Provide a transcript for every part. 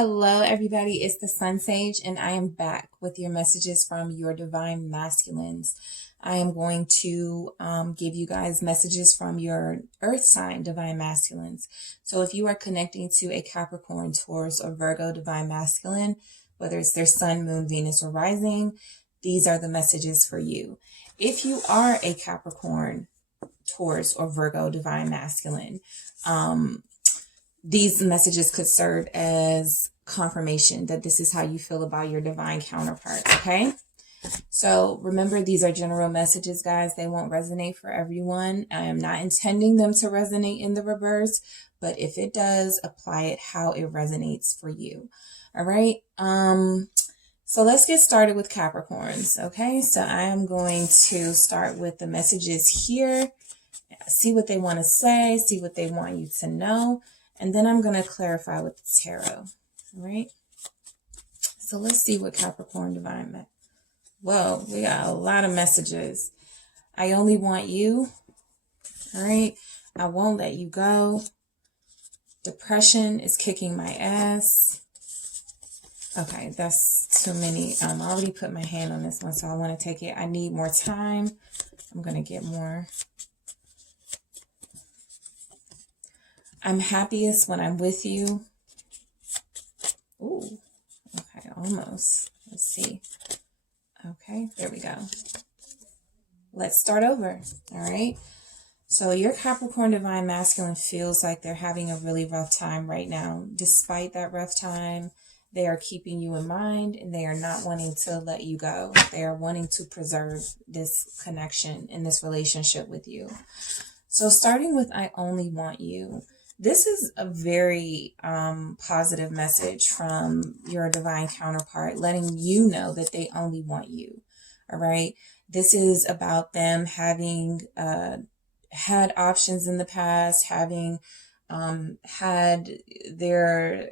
Hello, everybody. It's the Sun Sage, and I am back with your messages from your divine masculines. I am going to give you guys messages from your earth sign divine masculines. So if you are connecting to a Capricorn, Taurus, or Virgo divine masculine, whether it's their sun, moon, Venus, or rising, these are the messages for you. If you are a Capricorn, Taurus, or Virgo divine masculine, these messages could serve as confirmation that this is how you feel about your divine counterpart, okay? So remember, these are general messages, guys. They won't resonate for everyone. I am not intending them to resonate in the reverse, but if it does, apply it how it resonates for you, all right? So let's get started with Capricorns, okay? So I am going to start with the messages here, see what they want to say, see what they want you to know. And then I'm going to clarify with the tarot. All right. So let's see what Capricorn divine meant. Whoa, we got a lot of messages. I only want you. All right. I won't let you go. Depression is kicking my ass. Okay, that's too many. I already put my hand on this one, so I want to take it. I need more time. I'm going to get more. I'm happiest when I'm with you. Ooh, okay, almost. Let's see. Okay, there we go. Let's start over, all right? So your Capricorn divine masculine feels like they're having a really rough time right now. Despite that rough time, they are keeping you in mind and they are not wanting to let you go. They are wanting to preserve this connection in this relationship with you. So starting with I only want you. This is a very positive message from your divine counterpart, letting you know that they only want you. All right. This is about them having had options in the past, having had their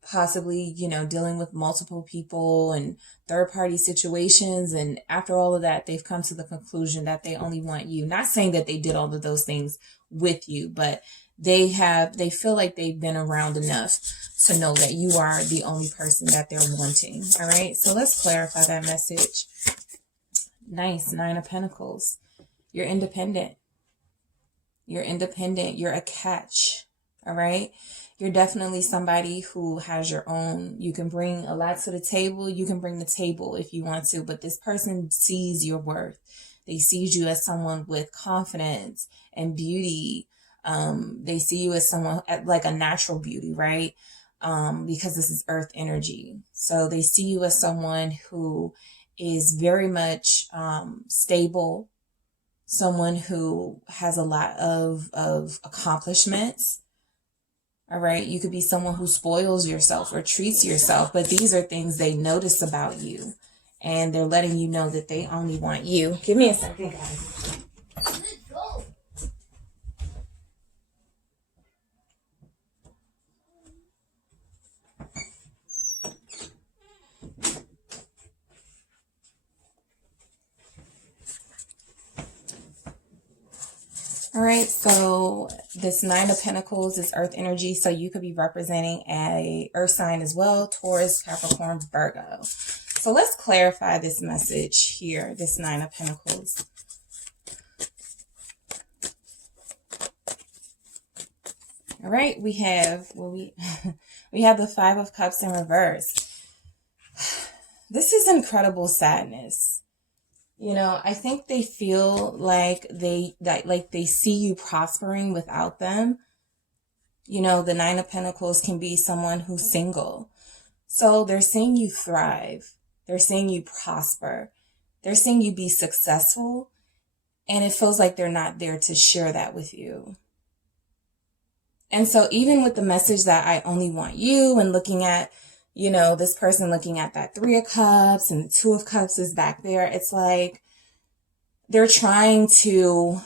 possibly, dealing with multiple people and third party situations. And after all of that, they've come to the conclusion that they only want you. Not saying that they did all of those things with you, but they feel like they've been around enough to know that you are the only person that they're wanting. All right. So let's clarify that message. Nice. 9 of Pentacles. You're independent. You're independent. You're a catch. All right. You're definitely somebody who has your own. You can bring a lot to the table. You can bring the table if you want to, but this person sees your worth. They see you as someone with confidence and beauty. They see you as someone like a natural beauty, right? Because this is earth energy. So they see you as someone who is very much stable, someone who has a lot of accomplishments. All right. You could be someone who spoils yourself or treats yourself, but these are things they notice about you and they're letting you know that they only want you. Give me a second, guys. All right, so this 9 of Pentacles is earth energy, so you could be representing a earth sign as well, Taurus, Capricorn, Virgo. So let's clarify this message here, this 9 of Pentacles. All right, we have we have the 5 of Cups in reverse. This is incredible sadness. I think they feel like they see you prospering without them. The 9 of Pentacles can be someone who's single. So they're seeing you thrive. They're seeing you prosper. They're seeing you be successful. And it feels like they're not there to share that with you. And so even with the message that I only want you and looking at, this person looking at that 3 of Cups and the 2 of Cups is back there. It's like they're trying to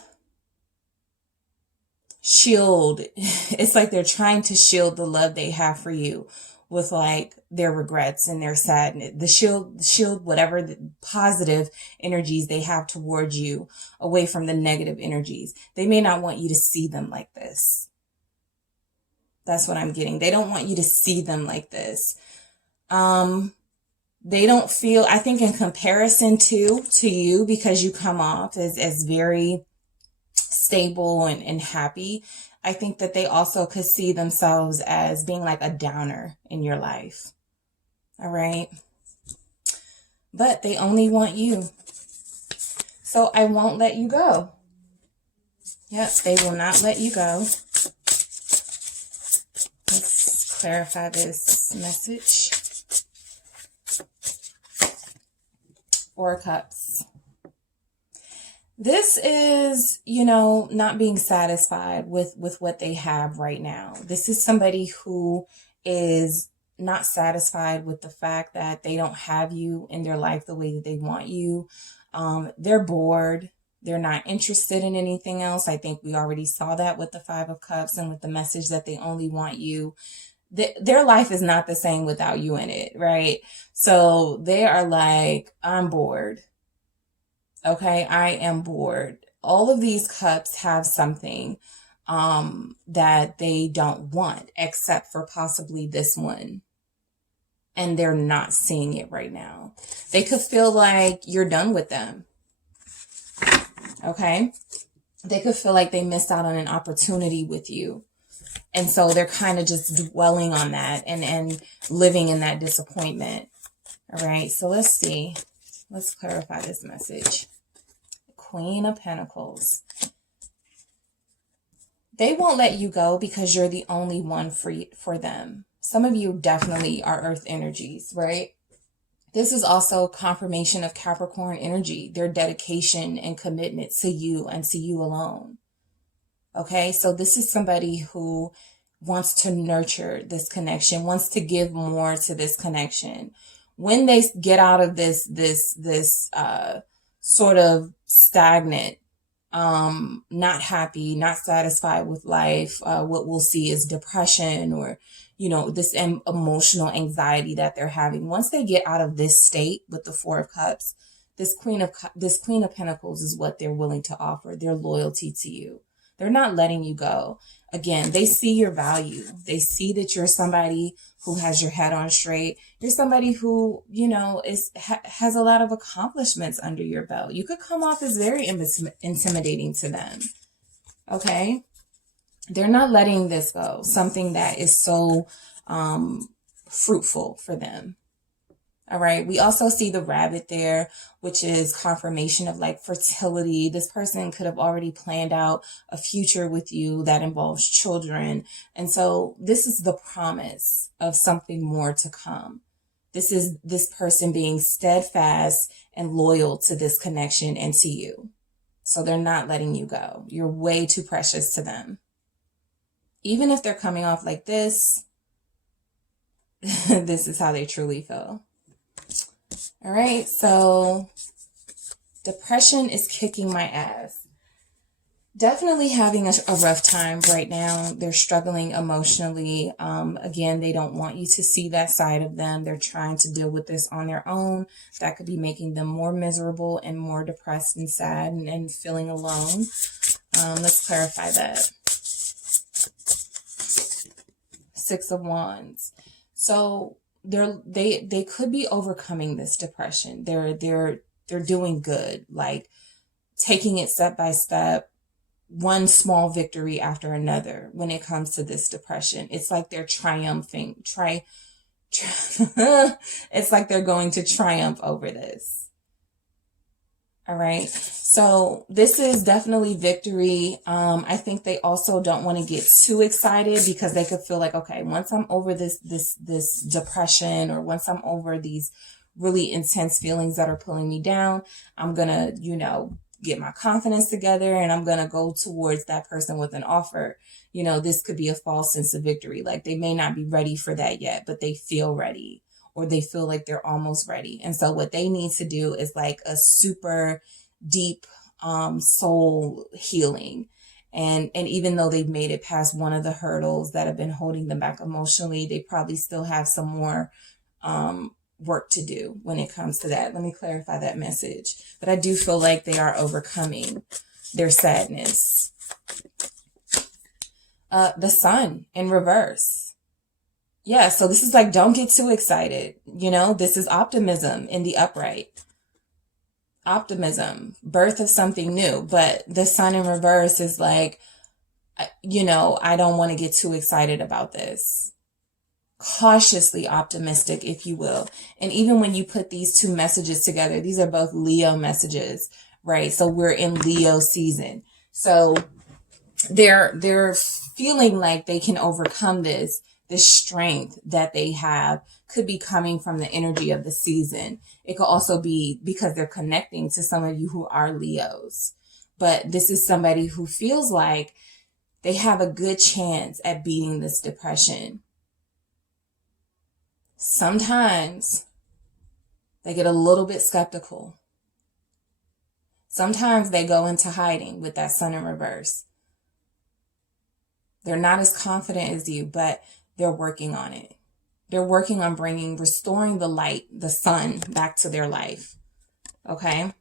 shield. It's like they're trying to shield the love they have for you with like their regrets and their sadness. The shield whatever the positive energies they have towards you away from the negative energies. They may not want you to see them like this. That's what I'm getting. They don't want you to see them like this. They don't feel, I think in comparison to you, because you come off as very stable and happy, I think that they also could see themselves as being like a downer in your life. All right. But they only want you. So I won't let you go. Yep, they will not let you go. Let's clarify this message. Four of Cups. This is, you know, not being satisfied with what they have right now. This is somebody who is not satisfied with the fact that they don't have you in their life the way that they want you. They're bored. They're not interested in anything else. I think we already saw that with the Five of Cups and with the message that they only want you. Their life is not the same without you in it, right? So they are like, I'm bored. Okay, I am bored. All of these cups have something that they don't want, except for possibly this one. And they're not seeing it right now. They could feel like you're done with them. Okay? They could feel like they missed out on an opportunity with you. And so they're kind of just dwelling on that and living in that disappointment. All right, so let's see. Let's clarify this message. Queen of Pentacles. They won't let you go because you're the only one for them. Some of you definitely are earth energies, right? This is also confirmation of Capricorn energy, their dedication and commitment to you and to you alone. Okay, so this is somebody who wants to nurture this connection, wants to give more to this connection. When they get out of this sort of stagnant, not happy, not satisfied with life, what we'll see is depression or, you know, this emotional anxiety that they're having. Once they get out of this state with the Four of Cups, this Queen of Pentacles is what they're willing to offer, their loyalty to you. They're not letting you go. Again, they see your value. They see that you're somebody who has your head on straight. You're somebody who, you know, has a lot of accomplishments under your belt. You could come off as very intimidating to them. Okay? They're not letting this go. Something that is so fruitful for them. All right. We also see the rabbit there, which is confirmation of like fertility. This person could have already planned out a future with you that involves children. And so this is the promise of something more to come. This is this person being steadfast and loyal to this connection and to you. So they're not letting you go. You're way too precious to them. Even if they're coming off like this, this is how they truly feel. All right, so depression is kicking my ass. Definitely having a rough time right now. They're struggling emotionally. Again, they don't want you to see that side of them. They're trying to deal with this on their own. That could be making them more miserable and more depressed and sad and feeling alone. Let's clarify that. Six of Wands. So they could be overcoming this depression. They're doing good, like taking it step by step, one small victory after another when it comes to this depression. It's like they're triumphing. It's like they're going to triumph over this. All right. So this is definitely victory. I think they also don't want to get too excited because they could feel like, okay, once I'm over this depression, or once I'm over these really intense feelings that are pulling me down, I'm going to, you know, get my confidence together and I'm going to go towards that person with an offer. You know, this could be a false sense of victory. Like they may not be ready for that yet, but they feel ready. Or they feel like they're almost ready. And so what they need to do is like a super deep soul healing. And even though they've made it past one of the hurdles that have been holding them back emotionally, they probably still have some more work to do when it comes to that. Let me clarify that message. But I do feel like they are overcoming their sadness. The sun in reverse. Yeah, so this is like, don't get too excited. You know, this is optimism in the upright. Optimism, birth of something new. But the sun in reverse is like, you know, I don't want to get too excited about this. Cautiously optimistic, if you will. And even when you put these two messages together, these are both Leo messages, right? So we're in Leo season. So they're feeling like they can overcome this strength that they have could be coming from the energy of the season. It could also be because they're connecting to some of you who are Leos. But this is somebody who feels like they have a good chance at beating this depression. Sometimes they get a little bit skeptical. Sometimes they go into hiding with that sun in reverse. They're not as confident as you, but they're working on it. They're working on restoring the light, the sun, back to their life. Okay?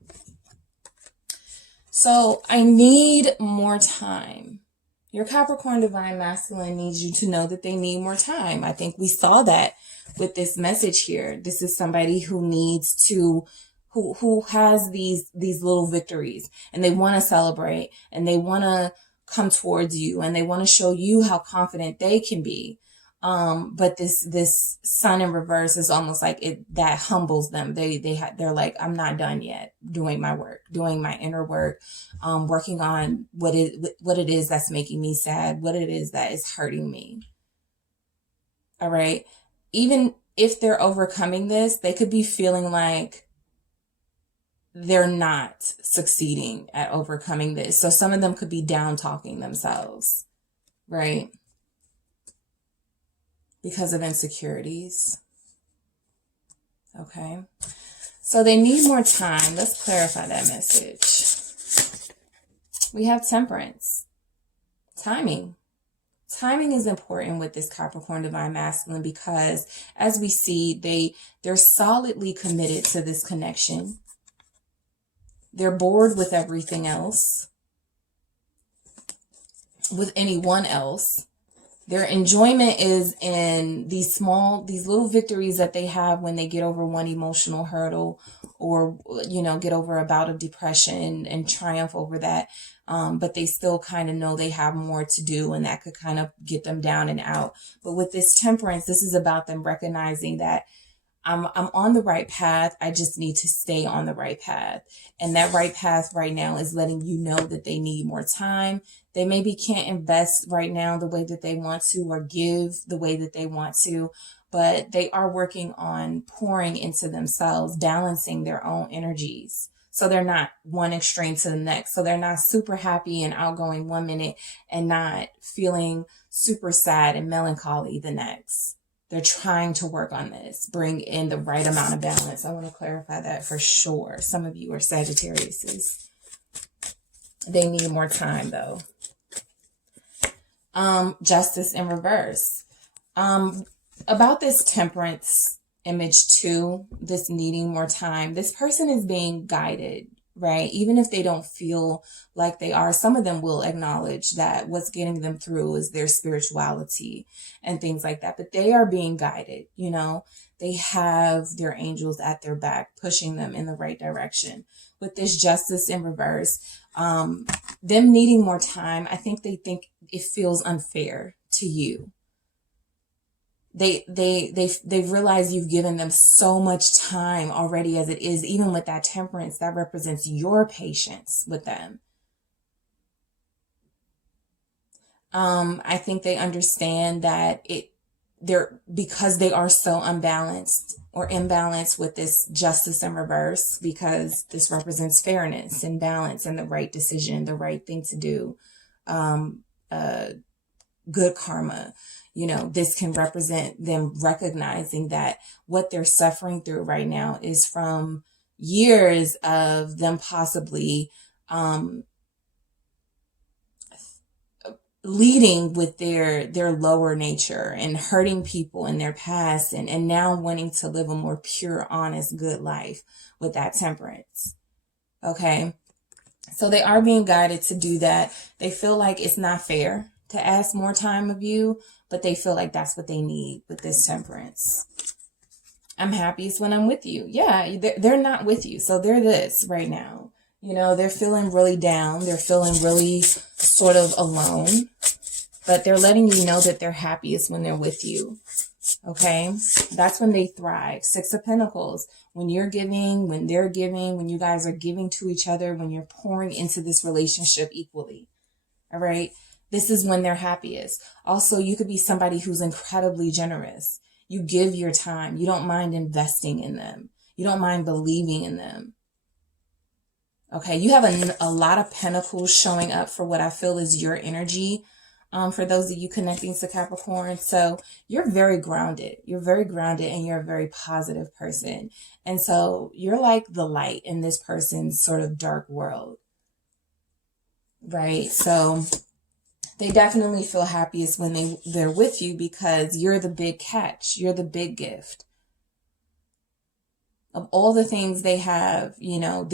So I need more time. Your Capricorn Divine Masculine needs you to know that they need more time. I think we saw that with this message here. This is somebody who needs to, who has these little victories, and they want to celebrate, and they want to come towards you, and they want to show you how confident they can be. But this sun in reverse is almost like that humbles them. They're like, I'm not done yet doing my work, doing my inner work, working on what it is that's making me sad, what it is that is hurting me. All right. Even if they're overcoming this, they could be feeling like they're not succeeding at overcoming this. So some of them could be down talking themselves, right? Because of insecurities. Okay. So they need more time. Let's clarify that message. We have temperance. Timing. Timing is important with this Capricorn Divine Masculine because, as we see, they're solidly committed to this connection. They're bored with everything else, with anyone else. Their enjoyment is in these little victories that they have when they get over one emotional hurdle, or, you know, get over a bout of depression and triumph over that. But they still kind of know they have more to do, and that could kind of get them down and out. But with this temperance, this is about them recognizing that I'm on the right path. I just need to stay on the right path. And that right path right now is letting you know that they need more time. They maybe can't invest right now the way that they want to, or give the way that they want to, but they are working on pouring into themselves, balancing their own energies. So they're not one extreme to the next. So they're not super happy and outgoing one minute and not feeling super sad and melancholy the next. They're trying to work on this, bring in the right amount of balance. I want to clarify that for sure. Some of you are Sagittariuses. They need more time though. Justice in reverse. About this temperance image too, this needing more time, this person is being guided, right? Even if they don't feel like they are, some of them will acknowledge that what's getting them through is their spirituality and things like that. But they are being guided, you know, they have their angels at their back, pushing them in the right direction. With this justice in reverse, them needing more time, I think they think it feels unfair to you. They realize you've given them so much time already as it is. Even with that temperance, that represents your patience with them. I think they understand that because they are so unbalanced or imbalanced with this justice in reverse, because this represents fairness and balance and the right decision, the right thing to do, good karma. You know, this can represent them recognizing that what they're suffering through right now is from years of them possibly leading with their lower nature and hurting people in their past, and now wanting to live a more pure, honest, good life with that temperance. Okay. So they are being guided to do that. They feel like it's not fair to ask more time of you, but they feel like that's what they need with this Temperance. I'm happiest when I'm with you. Yeah, they're not with you. So they're this right now. You know, they're feeling really down. They're feeling really sort of alone. But they're letting you know that they're happiest when they're with you. Okay? That's when they thrive. Six of Pentacles. When you're giving, when they're giving, when you guys are giving to each other, when you're pouring into this relationship equally. All right? This is when they're happiest. Also, you could be somebody who's incredibly generous. You give your time. You don't mind investing in them. You don't mind believing in them. Okay, you have a lot of pentacles showing up for what I feel is your energy. For those of you connecting to Capricorn. So you're very grounded. You're very grounded and you're a very positive person. And so you're like the light in this person's sort of dark world. Right? So they definitely feel happiest when they're with you because you're the big catch. You're the big gift. Of all the things they have, you know,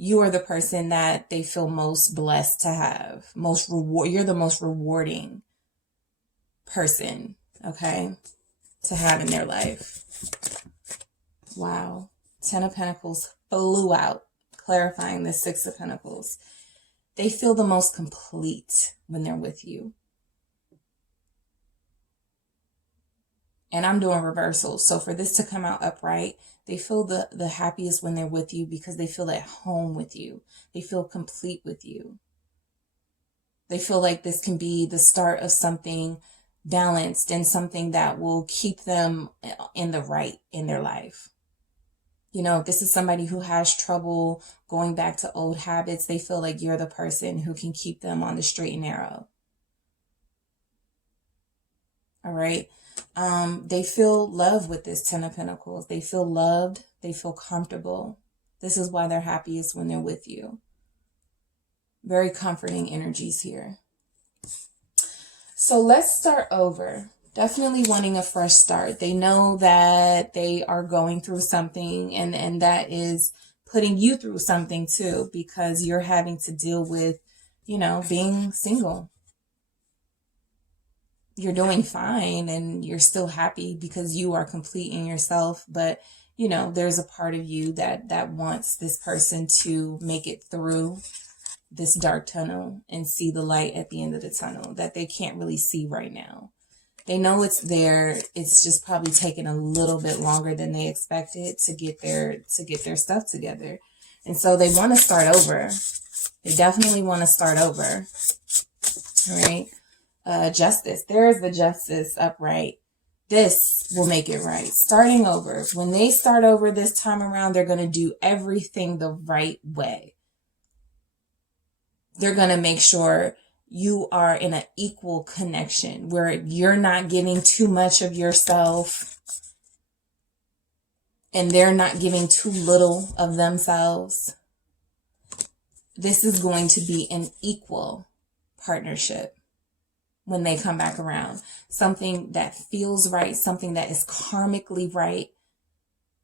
you are the person that they feel most blessed to have. You're the most rewarding person, okay, to have in their life. Wow. 10 of Pentacles flew out, clarifying the 6 of Pentacles. They feel the most complete when they're with you. And I'm doing reversals. So for this to come out upright, they feel the happiest when they're with you because they feel at home with you. They feel complete with you. They feel like this can be the start of something balanced and something that will keep them in the right in their life. You know, if this is somebody who has trouble going back to old habits, they feel like you're the person who can keep them on the straight and narrow. All right. They feel love with this 10 of Pentacles. They feel loved. They feel comfortable. This is why they're happiest when they're with you. Very comforting energies here. So let's start over. Definitely wanting a fresh start. They know that they are going through something and that is putting you through something too, because you're having to deal with, you know, being single. You're doing fine and you're still happy because you are complete in yourself. But, you know, there's a part of you that wants this person to make it through this dark tunnel and see the light at the end of the tunnel that they can't really see right now. They know it's there. It's just probably taking a little bit longer than they expected to get their stuff together. And so they want to start over. They definitely want to start over. All right. Justice. There is the Justice upright. This will make it right. Starting over. When they start over this time around, they're going to do everything the right way. They're going to make sure you are in an equal connection where you're not giving too much of yourself and they're not giving too little of themselves. This is going to be an equal partnership when they come back around. Something that feels right, something that is karmically right.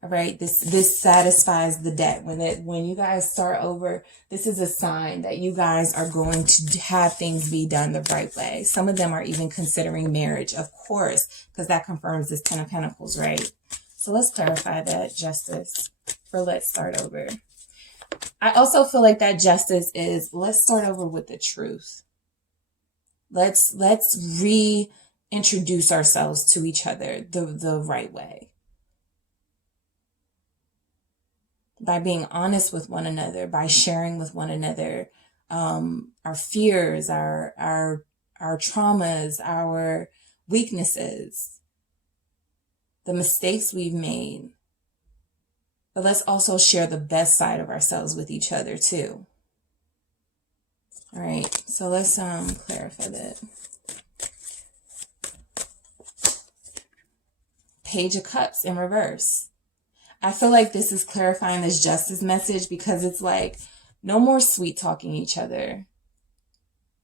All right, this satisfies the debt. When you guys start over, this is a sign that you guys are going to have things be done the right way. Some of them are even considering marriage, of course, because that confirms this 10 of Pentacles, right? So let's clarify that Justice for let's start over. I also feel like that Justice is let's start over with the truth. Let's reintroduce ourselves to each other the right way. By being honest with one another, by sharing with one another, our fears, our traumas, our weaknesses, the mistakes we've made. But let's also share the best side of ourselves with each other too. All right, so let's clarify that. Page of Cups in reverse. I feel like this is clarifying this Justice message because it's like no more sweet talking each other.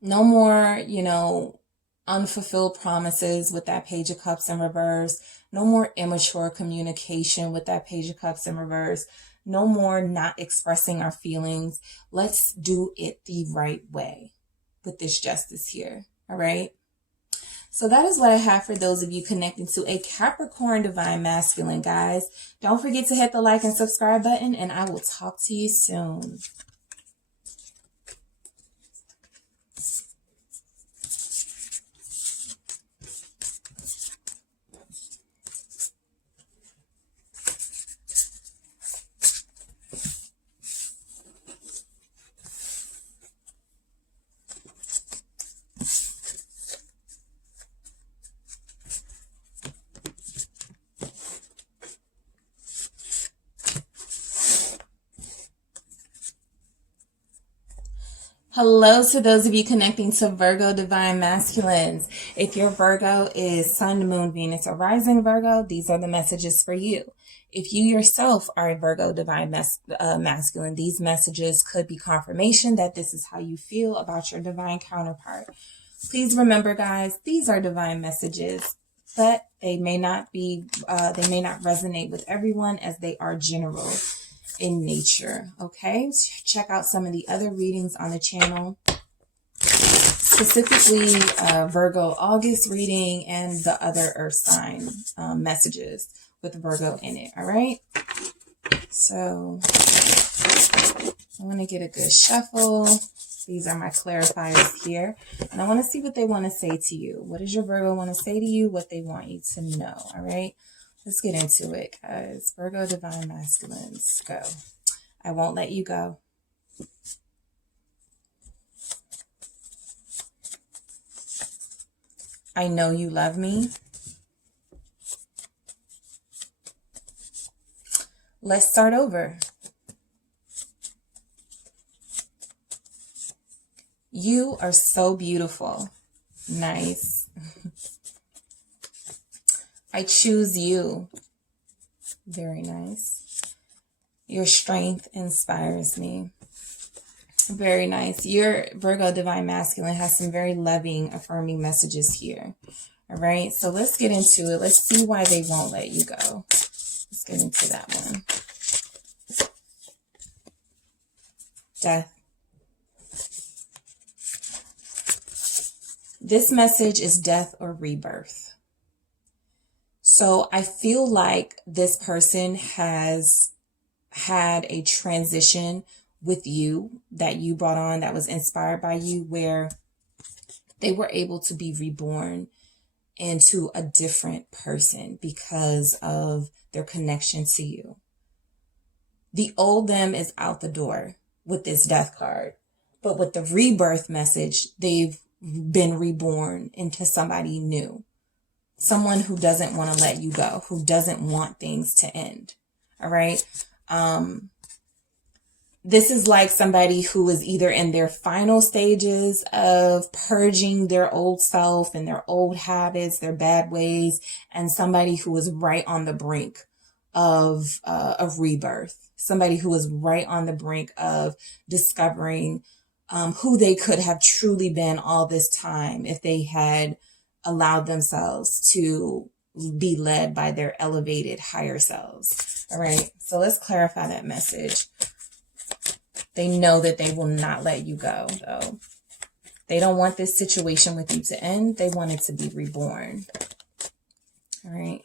No more, you know, unfulfilled promises with that Page of Cups in reverse. No more immature communication with that Page of Cups in reverse. No more not expressing our feelings. Let's do it the right way with this Justice here. All right. So that is what I have for those of you connecting to a Capricorn Divine Masculine, guys. Don't forget to hit the like and subscribe button, and I will talk to you soon. Hello to those of you connecting to Virgo Divine Masculines. If your Virgo is Sun, Moon, Venus, or Rising Virgo, these are the messages for you. If you yourself are a Virgo Divine Masculine, these messages could be confirmation that this is how you feel about your divine counterpart. Please remember, guys, these are divine messages, but they may not resonate with everyone, as they are general in nature. Okay, check out some of the other readings on the channel, specifically Virgo August reading and the other earth sign messages with Virgo in it. All right, so I want to get a good shuffle. These are my clarifiers here, and I want to see what they want to say to you. What does your Virgo want to say to you? What they want you to know? All right, let's get into it, guys. Virgo Divine Masculines, go. I won't let you go. I know you love me. Let's start over. You are so beautiful. Nice. I choose you. Very nice. Your strength inspires me. Very nice. Your Virgo Divine Masculine has some very loving, affirming messages here. All right. So let's get into it. Let's see why they won't let you go. Let's get into that one. Death. This message is death or rebirth. So I feel like this person has had a transition with you that you brought on, that was inspired by you, where they were able to be reborn into a different person because of their connection to you. The old them is out the door with this death card, but with the rebirth message, they've been reborn into somebody new. Someone who doesn't want to let you go, who doesn't want things to end. All right. This is like somebody who is either in their final stages of purging their old self and their old habits, their bad ways, and somebody who is right on the brink of rebirth. Somebody who is right on the brink of discovering who they could have truly been all this time if they had allowed themselves to be led by their elevated higher selves. All right. So let's clarify that message. They know that they will not let you go, though. They don't want this situation with you to end. They want it to be reborn. All right.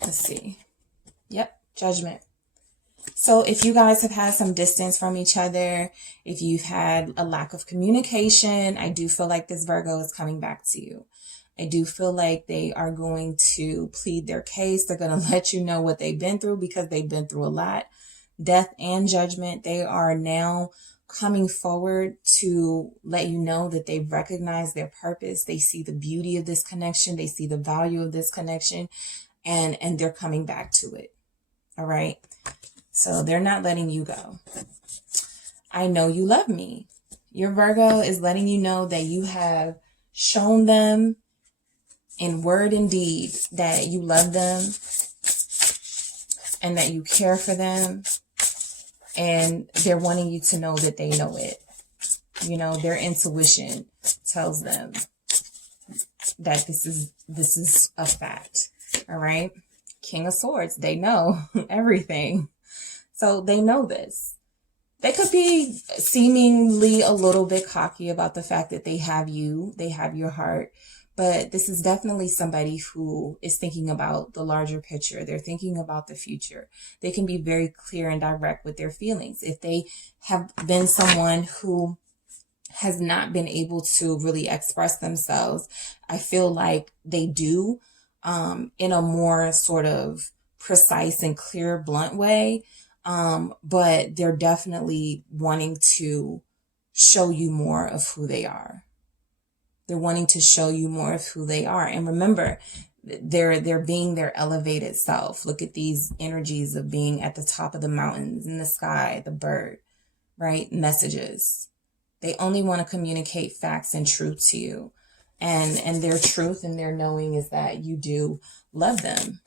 Let's see. Yep. Judgment. So if you guys have had some distance from each other, if you've had a lack of communication, I do feel like this Virgo is coming back to you. I do feel like they are going to plead their case. They're going to let you know what they've been through, because they've been through a lot. Death and judgment. They are now coming forward to let you know that they recognize their purpose. They see the beauty of this connection. They see the value of this connection, and they're coming back to it. All right. So they're not letting you go. I know you love me. Your Virgo is letting you know that you have shown them in word and deed that you love them and that you care for them. And they're wanting you to know that they know it. You know, their intuition tells them that this is a fact. All right. King of Swords. They know everything. So they know this. They could be seemingly a little bit cocky about the fact that they have you, they have your heart. But this is definitely somebody who is thinking about the larger picture. They're thinking about the future. They can be very clear and direct with their feelings. If they have been someone who has not been able to really express themselves, I feel like they do in a more sort of precise and clear, blunt way. But they're definitely wanting to show you more of who they are. They're wanting to show you more of who they are. And remember, they're being their elevated self. Look at these energies of being at the top of the mountains, in the sky, the bird, right? Messages. They only want to communicate facts and truth to you. And their truth and their knowing is that you do love them.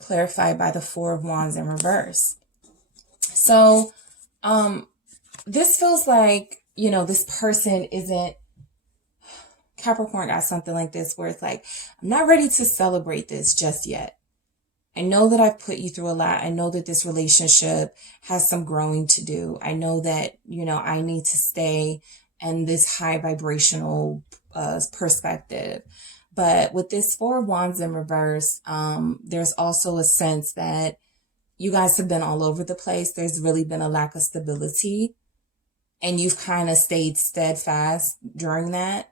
Clarified by the Four of Wands in reverse. So, this feels like, you know, this person isn't, Capricorn got something like this where it's like, I'm not ready to celebrate this just yet. I know that I've put you through a lot. I know that this relationship has some growing to do. I know that, you know, I need to stay in this high vibrational perspective. But with this Four of Wands in reverse, there's also a sense that you guys have been all over the place. There's really been a lack of stability. And you've kind of stayed steadfast during that.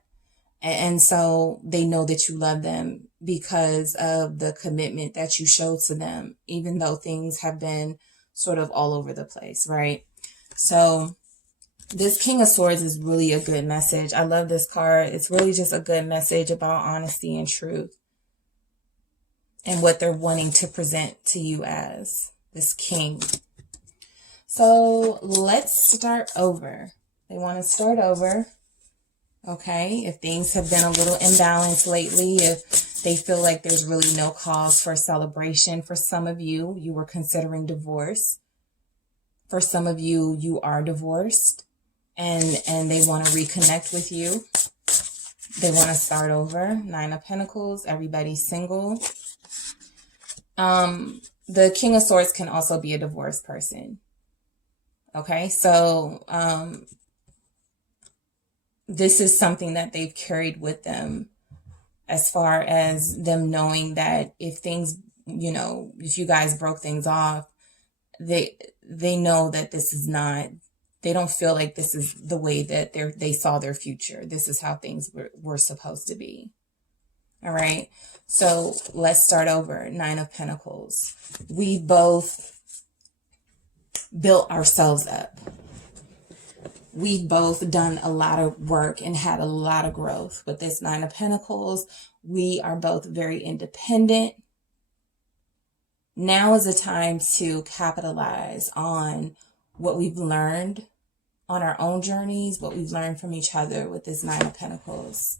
And so they know that you love them because of the commitment that you showed to them, even though things have been sort of all over the place, right? So this King of Swords is really a good message. I love this card. It's really just a good message about honesty and truth and what they're wanting to present to you as this king. So let's start over. They want to start over. Okay, if things have been a little imbalanced lately, if they feel like there's really no cause for celebration. For some of you, you were considering divorce. For some of you, you are divorced and they want to reconnect with you. They want to start over. Nine of Pentacles, everybody's single. The King of Swords can also be a divorced person. Okay, so this is something that they've carried with them as far as them knowing that if things, you know, if you guys broke things off, they know that this is not, they don't feel like this is the way that they saw their future. This is how things were supposed to be. All right. So let's start over. Nine of Pentacles. We both built ourselves up. We've both done a lot of work and had a lot of growth. With this Nine of Pentacles, we are both very independent. Now is a time to capitalize on what we've learned on our own journeys, what we've learned from each other with this Nine of Pentacles.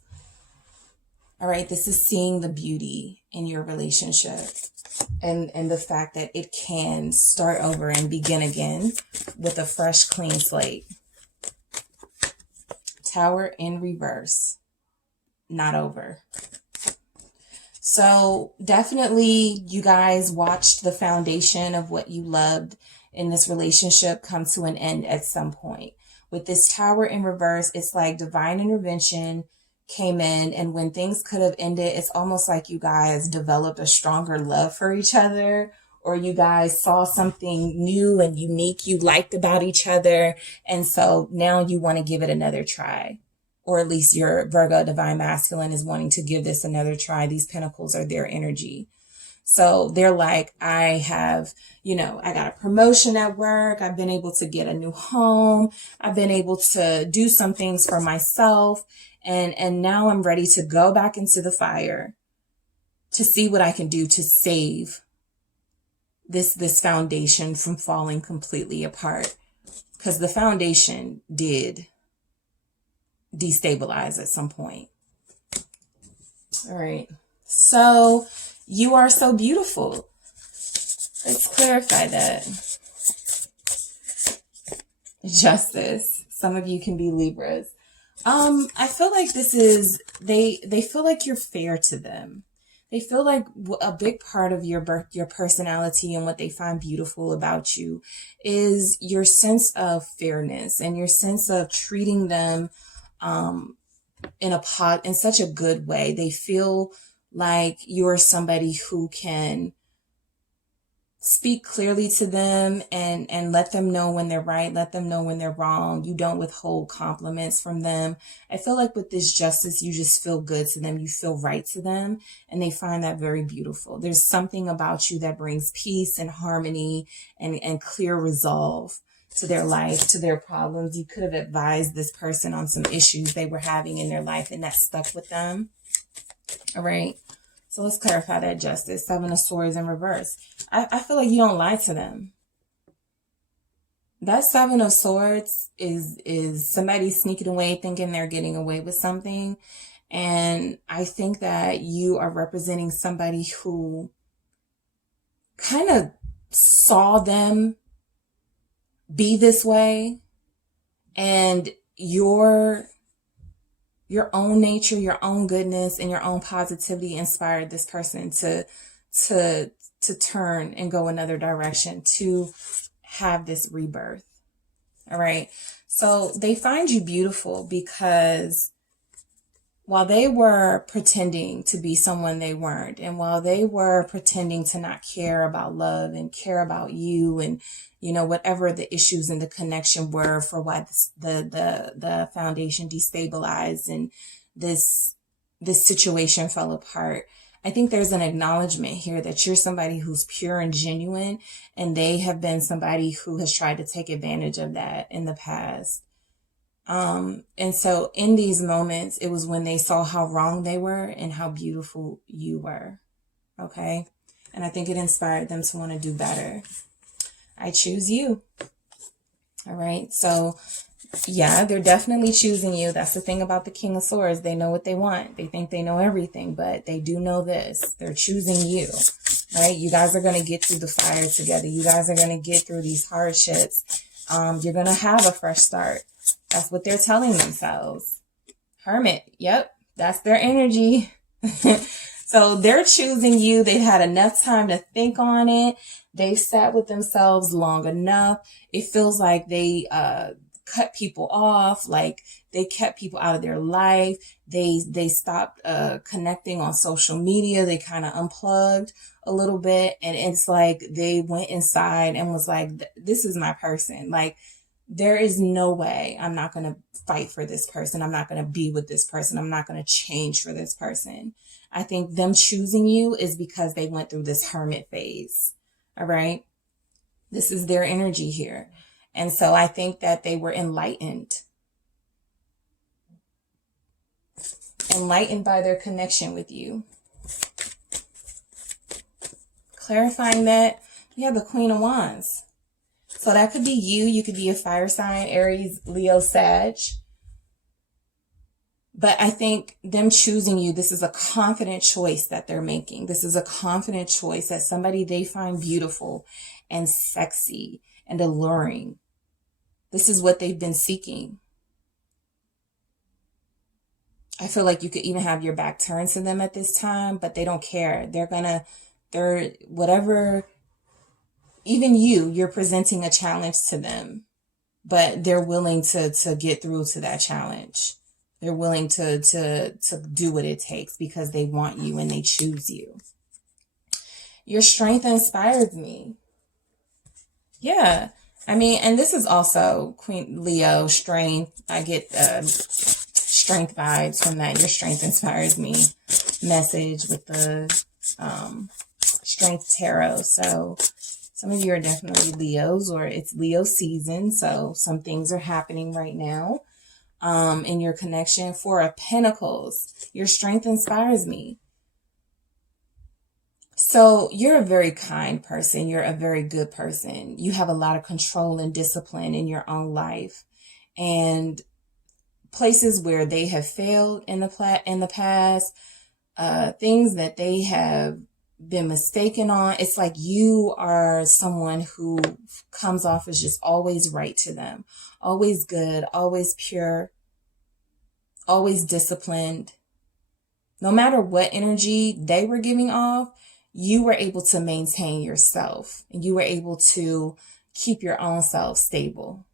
All right, this is seeing the beauty in your relationship and the fact that it can start over and begin again with a fresh, clean slate. Tower in reverse, not over. So definitely you guys watched the foundation of what you loved in this relationship come to an end at some point. With this Tower in reverse, it's like divine intervention came in, and when things could have ended, it's almost like you guys developed a stronger love for each other, or you guys saw something new and unique you liked about each other. And so now you want to give it another try, or at least your Virgo divine masculine is wanting to give this another try. These pentacles are their energy. So they're like, I have, you know, I got a promotion at work. I've been able to get a new home. I've been able to do some things for myself. And now I'm ready to go back into the fire to see what I can do to save this foundation from falling completely apart, because the foundation did destabilize at some point. All right. So you are so beautiful. Let's clarify that. Justice. Some of you can be Libras. I feel like this is, they feel like you're fair to them. They feel like a big part of your personality and what they find beautiful about you is your sense of fairness and your sense of treating them in such a good way. They feel like you're somebody who can speak clearly to them and let them know when they're right, let them know when they're wrong. You don't withhold compliments from them. I feel like with this justice, you just feel good to them. You feel right to them, and they find that very beautiful. There's something about you that brings peace and harmony and clear resolve to their life, to their problems. You could have advised this person on some issues they were having in their life, and that stuck with them. All right. So let's clarify that justice. 7 of Swords in reverse. I feel like you don't lie to them. That 7 of Swords is somebody sneaking away, thinking they're getting away with something. And I think that you are representing somebody who kind of saw them be this way, and your own nature, your own goodness, and your own positivity inspired this person to turn and go another direction, to have this rebirth. All right. So they find you beautiful because while they were pretending to be someone they weren't, and while they were pretending to not care about love and care about you, and whatever the issues in the connection were for why the foundation destabilized and this situation fell apart, I think there's an acknowledgement here that you're somebody who's pure and genuine, and they have been somebody who has tried to take advantage of that in the past. And so in these moments, it was when they saw how wrong they were and how beautiful you were. Okay. And I think it inspired them to want to do better. I choose you. All right. So yeah, they're definitely choosing you. That's the thing about the King of Swords. They know what they want. They think they know everything, but they do know this. They're choosing you. Right? You guys are going to get through the fire together. You guys are going to get through these hardships. You're going to have a fresh start. That's what they're telling themselves. Hermit. Yep. That's their energy. So they're choosing you. They've had enough time to think on it. They've sat with themselves long enough. It feels like they cut people off, like they kept people out of their life. They stopped connecting on social media. They kind of unplugged a little bit, and it's like they went inside and was like, this is my person. Like, there is no way I'm not going to fight for this person. I'm not going to be with this person. I'm not going to change for this person. I think them choosing you is because they went through this hermit phase. All right. This is their energy here. And so I think that they were enlightened by their connection with you. Clarifying that, we have the Queen of Wands. So that could be you. You could be a fire sign, Aries, Leo, Sag. But I think them choosing you, this is a confident choice that they're making. This is a confident choice that somebody they find beautiful and sexy and alluring. This is what they've been seeking. I feel like you could even have your back turned to them at this time, but they don't care. They're whatever, even you're presenting a challenge to them, but they're willing to get through to that challenge. They're willing to do what it takes because they want you and they choose you. Your strength inspires me. Yeah. I mean, and this is also Queen Leo, strength. I get strength vibes from that. Your strength inspires me message with the strength tarot. So some of you are definitely Leos, or it's Leo season. So some things are happening right now in your connection. 4 of Pentacles. Your strength inspires me. So you're a very kind person. You're a very good person. You have a lot of control and discipline in your own life, and places where they have failed in the past, things that they have been mistaken on. It's like you are someone who comes off as just always right to them, always good, always pure, always disciplined. No matter what energy they were giving off, you were able to maintain yourself, and you were able to keep your own self stable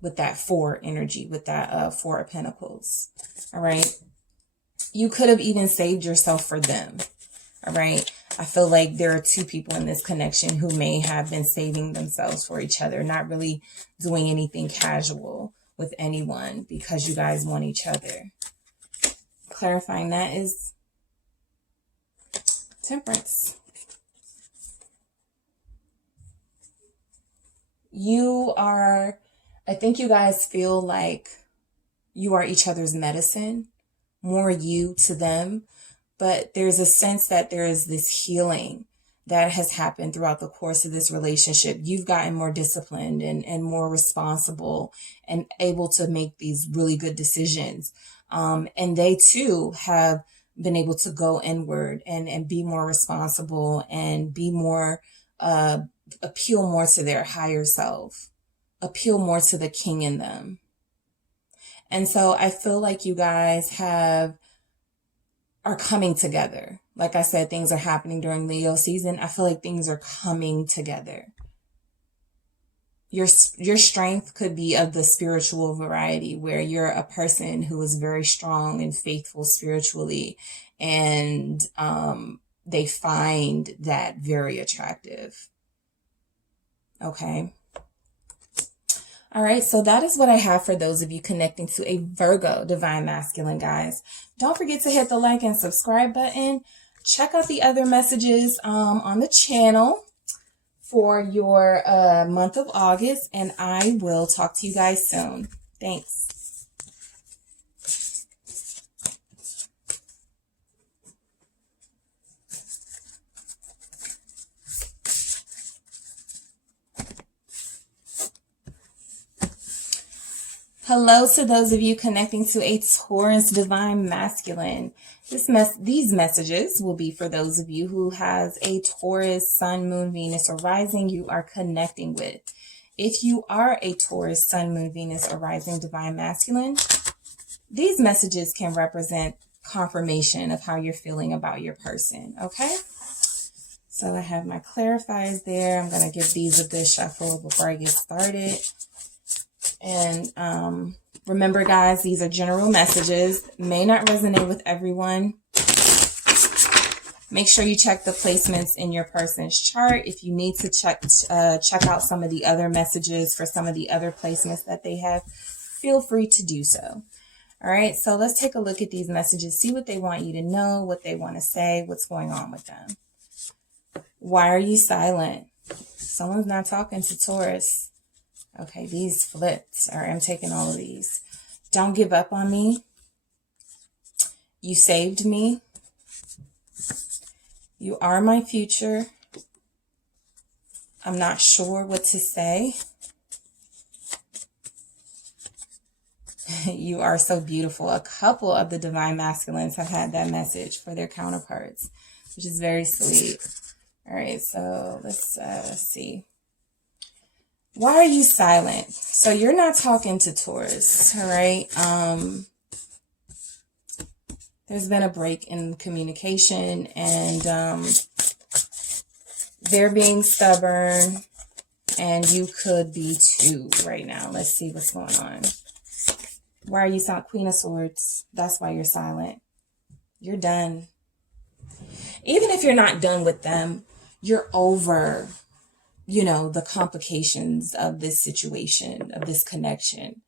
with that 4 energy, with that 4 of Pentacles. All right. You could have even saved yourself for them. All right. I feel like there are 2 people in this connection who may have been saving themselves for each other, not really doing anything casual with anyone because you guys want each other. Clarifying that is Temperance. I think you guys feel like you are each other's medicine, more you to them, but there's a sense that there is this healing that has happened throughout the course of this relationship. You've gotten more disciplined and more responsible and able to make these really good decisions. And they too have been able to go inward and be more responsible and be more, appeal more to their higher self, appeal more to the king in them. And so I feel like you guys are coming together. Like I said, things are happening during Leo season. I feel like things are coming together. Your strength could be of the spiritual variety, where you're a person who is very strong and faithful spiritually, and they find that very attractive. Okay. All right, so that is what I have for those of you connecting to a Virgo Divine Masculine, guys. Don't forget to hit the like and subscribe button. Check out the other messages on the channel for your month of August, and I will talk to you guys soon. Thanks. Hello to those of you connecting to a Taurus Divine Masculine. These messages will be for those of you who has a Taurus Sun, Moon, Venus, or Rising you are connecting with. If you are a Taurus Sun, Moon, Venus, or Rising Divine Masculine, these messages can represent confirmation of how you're feeling about your person, okay? So I have my clarifiers there. I'm going to give these a good shuffle before I get started. And remember, guys, these are general messages, may not resonate with everyone. Make sure you check the placements in your person's chart. If you need to check out some of the other messages for some of the other placements that they have, feel free to do so. All right, so let's take a look at these messages, see what they want you to know, what they want to say, what's going on with them. Why are you silent? Someone's not talking to Taurus. Okay, these flipped. All right, I'm taking all of these. Don't give up on me. You saved me. You are my future. I'm not sure what to say. You are so beautiful. A couple of the Divine Masculines have had that message for their counterparts, which is very sweet. All right, so let's see. Why are you silent? So you're not talking to Taurus, all right? There's been a break in communication, and they're being stubborn, and you could be too right now. Let's see what's going on. Why are you silent? Queen of Swords. That's why you're silent. You're done. Even if you're not done with them, you're over, the complications of this situation, of this connection.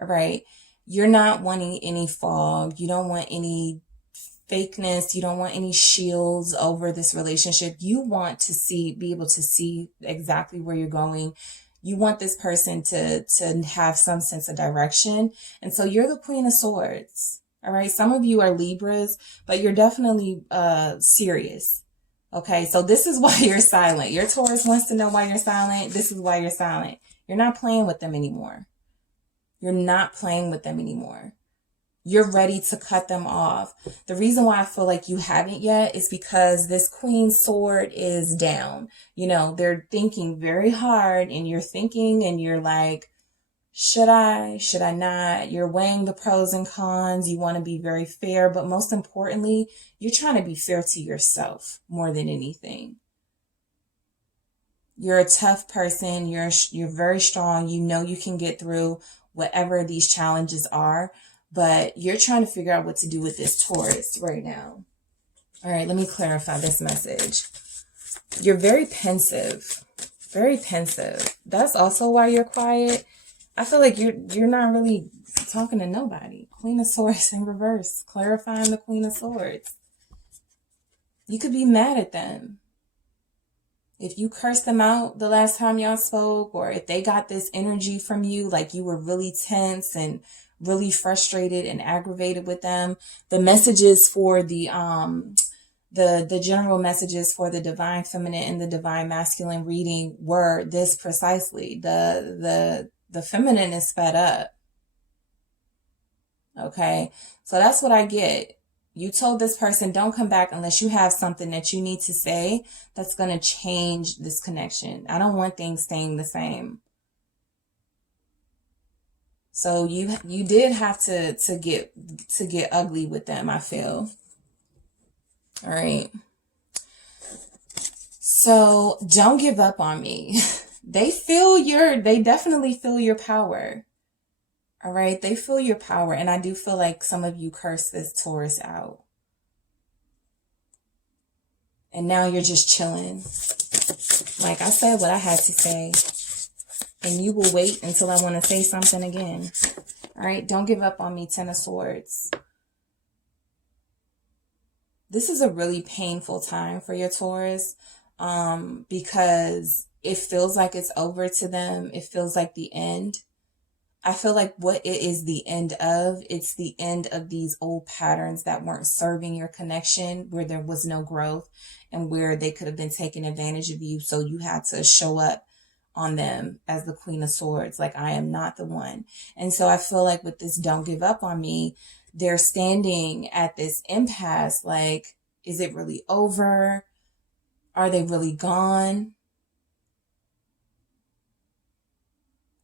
All right. You're not wanting any fog. You don't want any fakeness. You don't want any shields over this relationship. You want to be able to see exactly where you're going. You want this person to have some sense of direction. And so you're the Queen of Swords. All right. Some of you are Libras, but you're definitely serious. Okay, so this is why you're silent. Your Taurus wants to know why you're silent. This is why you're silent. You're not playing with them anymore. You're not playing with them anymore. You're ready to cut them off. The reason why I feel like you haven't yet is because this Queen Sword is down. They're thinking very hard, and you're thinking and you're like, Should I not? You're weighing the pros and cons. You want to be very fair, but most importantly, you're trying to be fair to yourself more than anything. You're a tough person. You're very strong. You know you can get through whatever these challenges are, but you're trying to figure out what to do with this Taurus right now. All right, let me clarify this message. You're very pensive. Very pensive. That's also why you're quiet. I feel like you're not really talking to nobody. Queen of Swords in reverse. Clarifying the Queen of Swords. You could be mad at them. If you cursed them out the last time y'all spoke, or if they got this energy from you, like you were really tense and really frustrated and aggravated with them, the messages for the general messages for the divine feminine and the divine masculine reading were this precisely. The feminine is sped up. Okay. So that's what I get. You told this person, don't come back unless you have something that you need to say that's going to change this connection. I don't want things staying the same. So you did have to get ugly with them, I feel. All right. So don't give up on me. They definitely feel your power. All right. They feel your power. And I do feel like some of you cursed this Taurus out. And now you're just chilling. Like I said what I had to say. And you will wait until I want to say something again. All right. Don't give up on me, Ten of Swords. This is a really painful time for your Taurus. Because it feels like it's over to them. It feels like the end. I feel like what it is the end of, it's the end of these old patterns that weren't serving your connection, where there was no growth and where they could have been taking advantage of you. So you had to show up on them as the Queen of Swords, like I am not the one. And so I feel like with this don't give up on me, they're standing at this impasse. Like, is it really over? Are they really gone?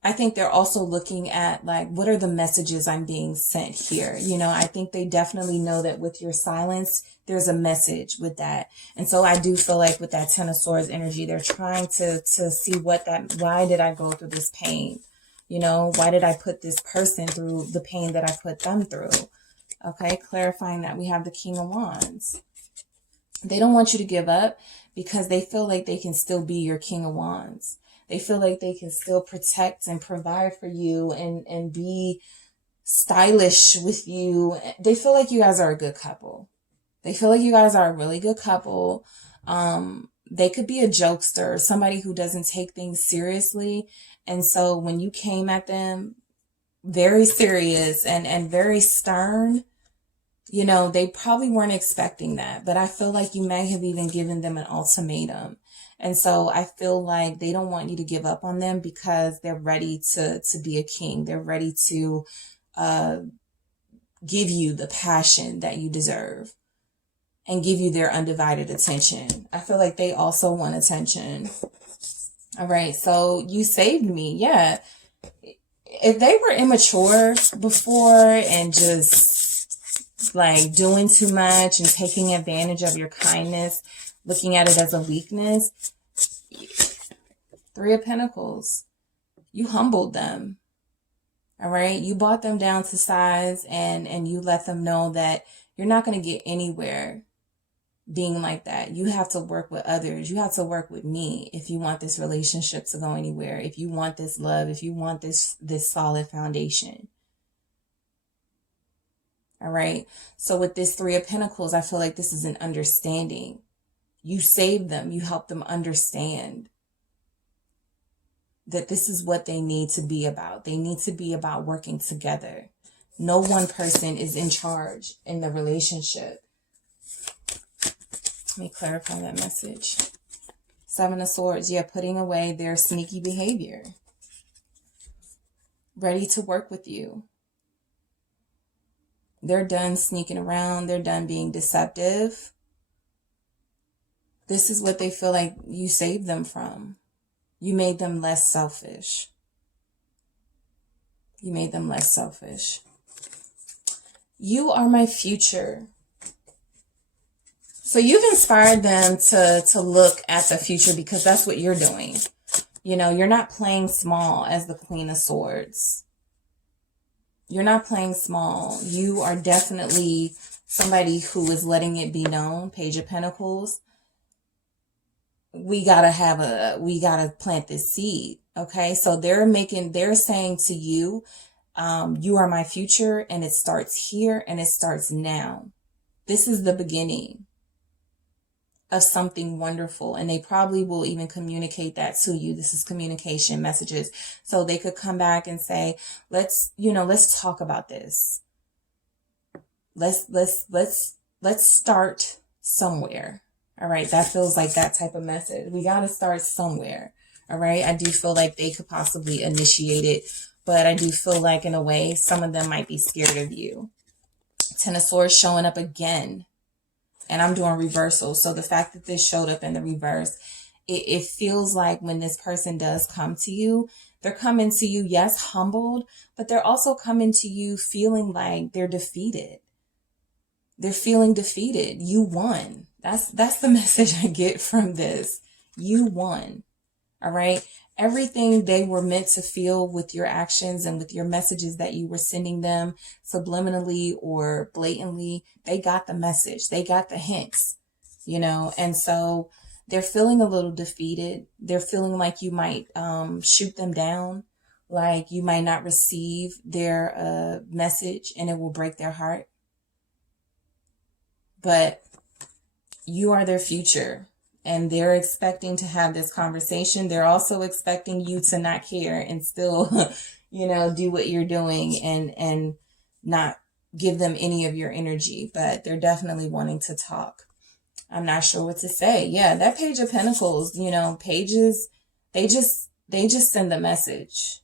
I think they're also looking at, like, what are the messages I'm being sent here? You know, I think they definitely know that with your silence, there's a message with that. And so I do feel like with that Ten of Swords energy, they're trying to see why did I go through this pain? You know, why did I put this person through the pain that I put them through? Okay, clarifying that we have the King of Wands. They don't want you to give up because they feel like they can still be your King of Wands. They feel like they can still protect and provide for you and be stylish with you. They feel like you guys are a good couple. They feel like you guys are a really good couple. They could be a jokester, somebody who doesn't take things seriously. And so when you came at them very serious and very stern, you know, they probably weren't expecting that. But I feel like you may have even given them an ultimatum. And so I feel like they don't want you to give up on them because they're ready to be a king. They're ready to give you the passion that you deserve and give you their undivided attention. I feel like they also want attention. All right. So you saved me. Yeah. If they were immature before and just like doing too much and taking advantage of your kindness, looking at it as a weakness, Three of Pentacles, you humbled them. All right. You brought them down to size and you let them know that you're not going to get anywhere being like that. You have to work with others. You have to work with me if you want this relationship to go anywhere. If you want this love, if you want this solid foundation. All right. So with this Three of Pentacles, I feel like this is an understanding. You saved them. You helped them understand that this is what they need to be about. They need to be about working together. No one person is in charge in the relationship. Let me clarify that message. Seven of Swords. Yeah, putting away their sneaky behavior. Ready to work with you. They're done sneaking around. They're done being deceptive. This is what they feel like you saved them from. You made them less selfish. You made them less selfish. You are my future. So you've inspired them to look at the future because that's what you're doing. You know, you're not playing small as the Queen of Swords. You're not playing small. You are definitely somebody who is letting it be known. Page of Pentacles. We gotta plant this seed. Okay. So they're saying to you, you are my future, and it starts here and it starts now. This is the beginning of something wonderful, and they probably will even communicate that to you. This is communication messages. So they could come back and say, let's talk about this. Let's start somewhere. All right. That feels like that type of message. We got to start somewhere. All right. I do feel like they could possibly initiate it, but I do feel like in a way, some of them might be scared of you. Ten of Swords showing up again. And I'm doing reversal. So the fact that this showed up in the reverse, it feels like when this person does come to you, they're coming to you, yes, humbled, but they're also coming to you feeling like they're defeated. They're feeling defeated. You won. That's the message I get from this. You won. All right. Everything they were meant to feel with your actions and with your messages that you were sending them subliminally or blatantly, they got the message. They got the hints, and so they're feeling a little defeated. They're feeling like you might shoot them down, like you might not receive their message and it will break their heart. But you are their future. And they're expecting to have this conversation. They're also expecting you to not care and still, do what you're doing and not give them any of your energy. But they're definitely wanting to talk. I'm not sure what to say. Yeah, that Page of Pentacles, pages, they just send the message.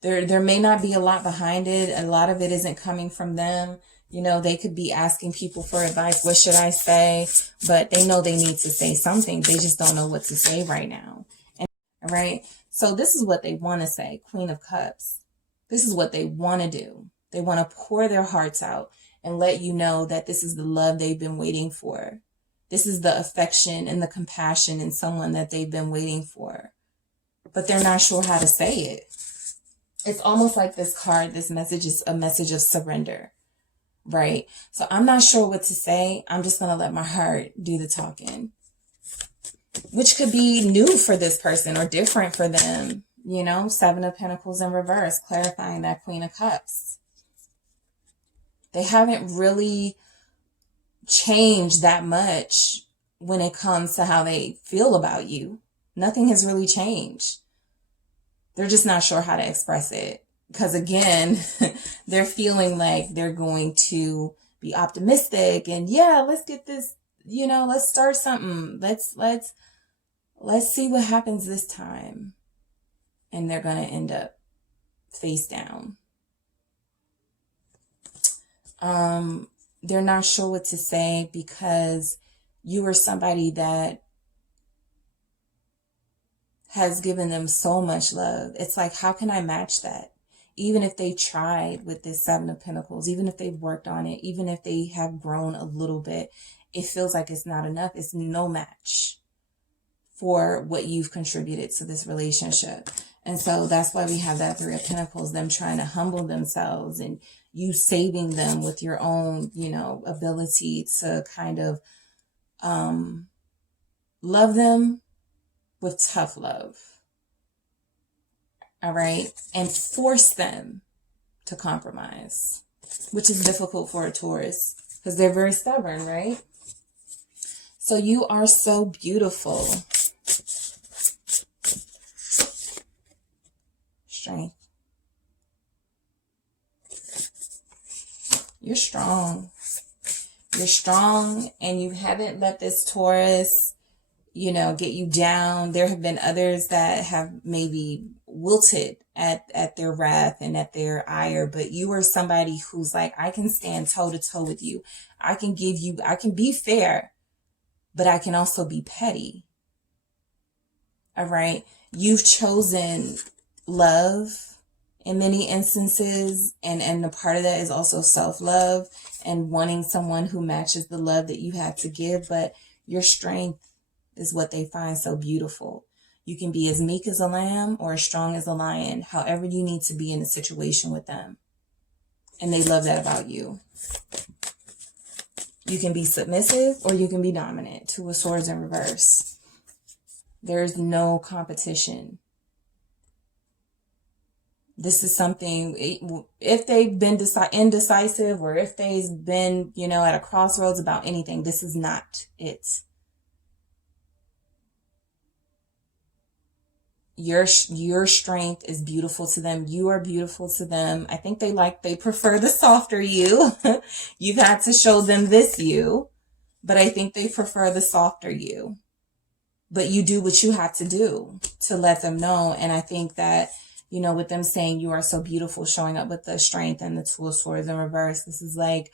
There may not be a lot behind it. A lot of it isn't coming from them. They could be asking people for advice. What should I say? But they know they need to say something. They just don't know what to say right now. And, all right. So this is what they want to say. Queen of Cups. This is what they want to do. They want to pour their hearts out and let you know that this is the love they've been waiting for. This is the affection and the compassion in someone that they've been waiting for. But they're not sure how to say it. It's almost like this card, this message is a message of surrender. Right? So I'm not sure what to say. I'm just going to let my heart do the talking, which could be new for this person or different for them. Seven of Pentacles in reverse, clarifying that Queen of Cups. They haven't really changed that much when it comes to how they feel about you. Nothing has really changed. They're just not sure how to express it. Because again, they're feeling like they're going to be optimistic and let's get this, let's start something. Let's see what happens this time. And they're going to end up face down. They're not sure what to say because you are somebody that has given them so much love. It's like, how can I match that? Even if they tried with this Seven of Pentacles, even if they've worked on it, even if they have grown a little bit, it feels like it's not enough. It's no match for what you've contributed to this relationship. And so that's why we have that Three of Pentacles, them trying to humble themselves and you saving them with your own, ability to kind of love them with tough love. All right. And force them to compromise, which is difficult for a Taurus because they're very stubborn, right? So you are so beautiful. Strength. You're strong. You're strong and you haven't let this Taurus, get you down. There have been others that have maybe wilted at their wrath and at their ire, but you are somebody who's like, I can stand toe to toe with you. I can be fair, but I can also be petty. All right. You've chosen love in many instances. And a part of that is also self-love and wanting someone who matches the love that you have to give. But your strength is what they find so beautiful. You can be as meek as a lamb or as strong as a lion, however you need to be in a situation with them. And they love that about you. You can be submissive or you can be dominant. Two of Swords in reverse. There's no competition. This is something, if they've been indecisive or if they've been, you know, at a crossroads about anything, this is not it. Your strength is beautiful to them. You are beautiful to them. I think they prefer the softer you. You've had to show them this you, but I think they prefer the softer you. But you do what you have to do to let them know. And I think that, you know, with them saying you are so beautiful, showing up with the strength and the Two of Swords in reverse, this is like,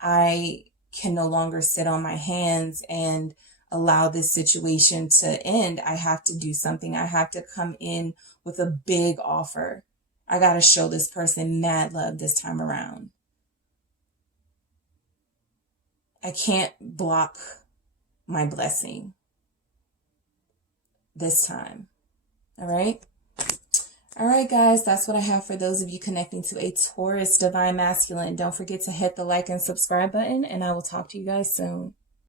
I can no longer sit on my hands and allow this situation to end. I have to do something. I have to come in with a big offer. I got to show this person mad love this time around. I can't block my blessing this time. All right. All right, guys, that's what I have for those of you connecting to a Taurus divine masculine. Don't forget to hit the like and subscribe button, and I will talk to you guys soon.